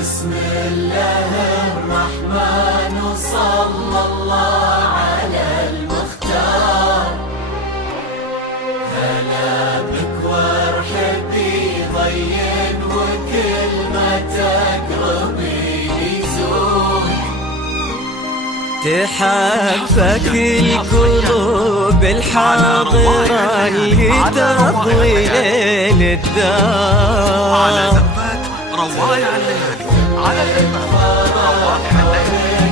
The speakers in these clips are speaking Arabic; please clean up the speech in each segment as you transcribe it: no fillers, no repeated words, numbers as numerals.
بسم الله الرحمن وصلى الله على المختار. هلا بك وارحبي ضين وكل ما تقربي يزول. تحفك القلوب الحاضرة اللي تضوي ليل الدار. روايع الليالي على الإمام روايع الليالي.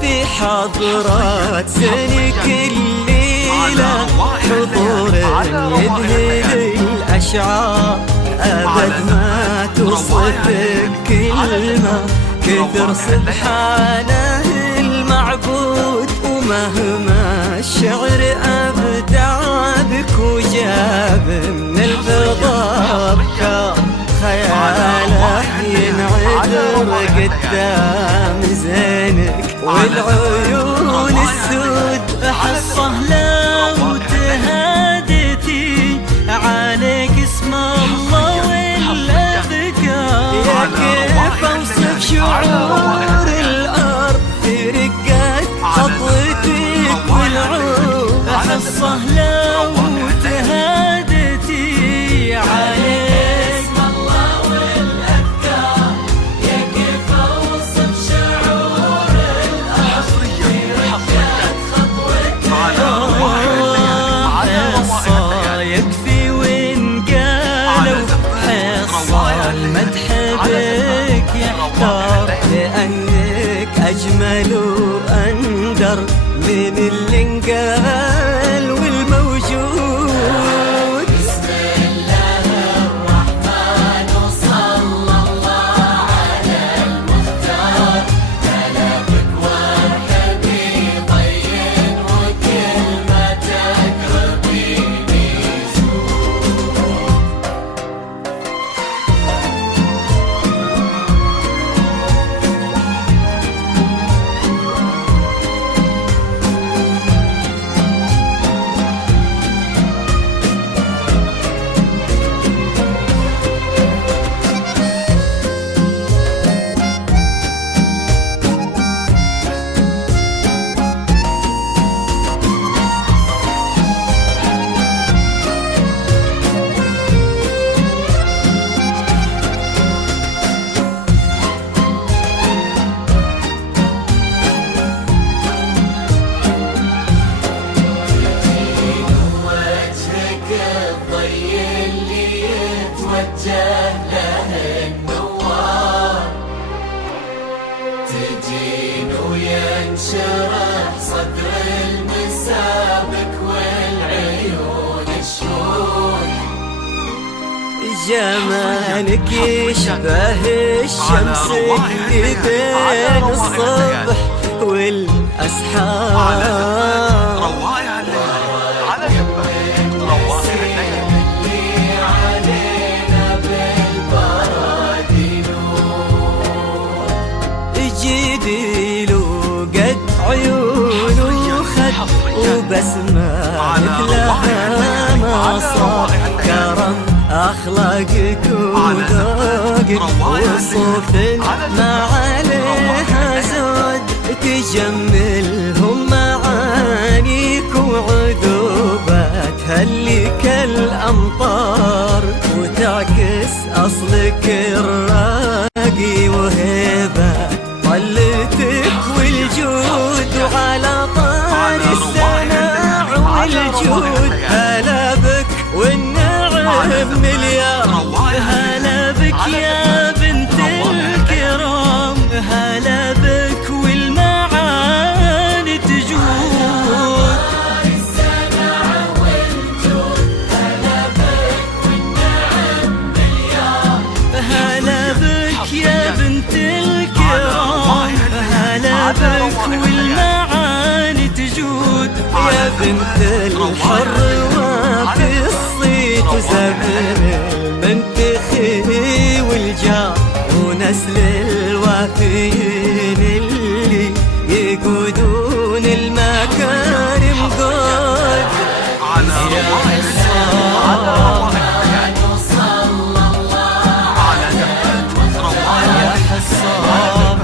في حضرات سنك الليلة حضور يذهل الأشعار. أبد ما توصفك كلمة كثر سبحانه المعبود. ومهما الشعر أبدع بك وجاب من الفضاء أفكار خياله ينعذر قدام زينك. والعيون السود حصه لو تهادتي عليك اسم الله ولا ذكر. يا كيف اوصف شعور الارض في رقات خطوتك والعود. حصه لو تهادتي عليك اسم الله والاذكار. يا كيف اوصف شعور الارض في رقات خطوتك والعود. حصه يكفي وان قالوا حصه المدح بك يحتار. لأنك أجمل وأندر من اللي انقال والموجود. بسم الله الرحمن وصلى الله على المختار. هلا بك وارحبي ضين وكل ما تقربي يزول. تجين وينشرح صدر المسابك والعيون الشهود. جمالك يشبه الشمس اللي بين الصبح والأسحار. روايع الليالي على الإمام روايع الليالي. اللي علينا بالبركة الأسماء مثلها ما صار، كرم أخلاقك وذوقك وصوف ما عليها زود، تجملهم معانيك وعذوبات اللي كالأمطار، وتعكس أصلك الراقي وهيبة طلتك والجود، وعلى طار السماع والجود هلا بك والنعم مليار، هلا بك يا بنت الكرام، هلا بك والمعاني تجود، هلا بك يا بنت الكرام، هلا بك والمعاني تجود، يا بنت الحر وفي الصيت وزبر المنتخي والجار، ونسل الوافيين اللي يقودون المكارم قود، يا حصان يا حصان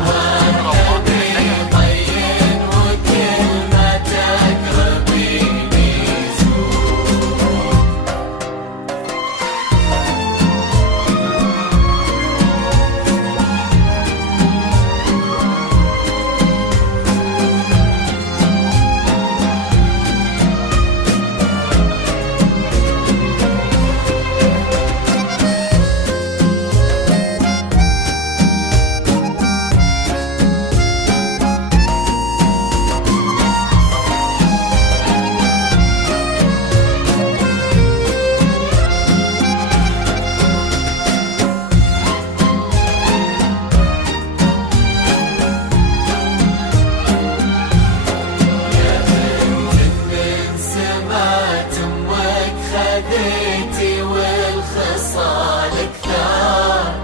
والخصال كثار،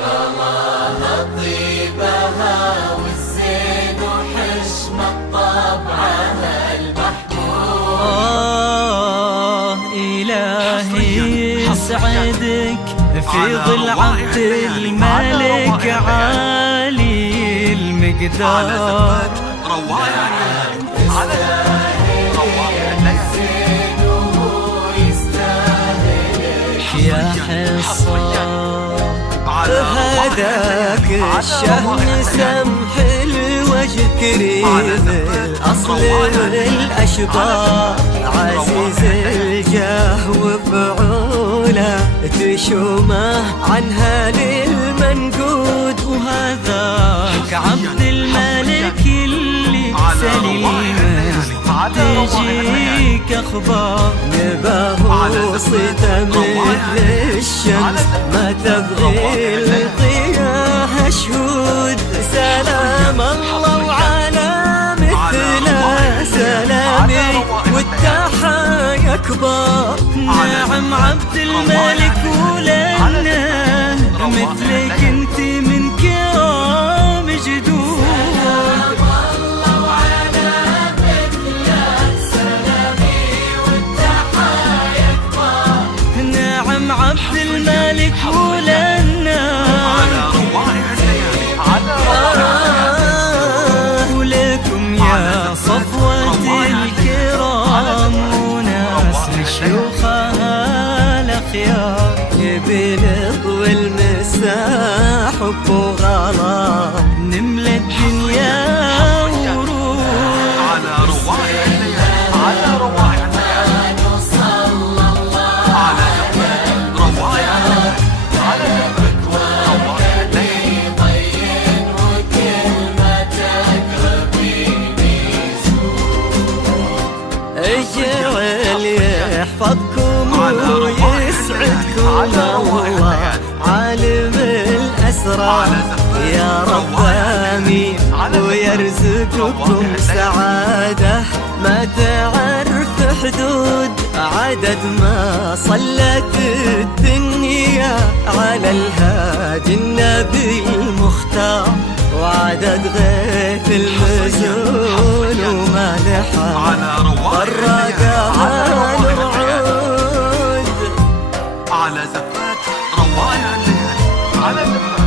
غلاها طيبها والزين وحشمة طبعها المحبوب، إلهي يسعدك في ظل عبد الملك عالي المقدار، رواية على يا حصان هداك الشهم سمح الوجه كريم الأصل الأشبار، عزيز الجاه وفعوله تشومه عنها للمنقود، وهذاك عبد الملك اللي سليمه تجيك أخبار، نباه وصيته مثل الشمس ما تبغي الضياء شهود، سلام الله وعلى مثله سلامي والتحايا كبار، نعم عبد الملك ولنا مثلك انت من كرام جدود، عبد الملك ولنا ولكم يا صفوة الكرام وناس لشيوخها الأخيار، بلغ والمساح حب وغرام نملى الدنيا ورود، على رواية على رواية اجعل يحفظكم ويسعدكم الله عالم الأسرار، يا رب آمين ويرزقكم سعادة ما تعرف حدود. عدد ما صلت الدنيا على الهادي النبي المختار، وعدد غيث المزون وما لحى الرقاها الرعود على زفات روايع الليل على زفات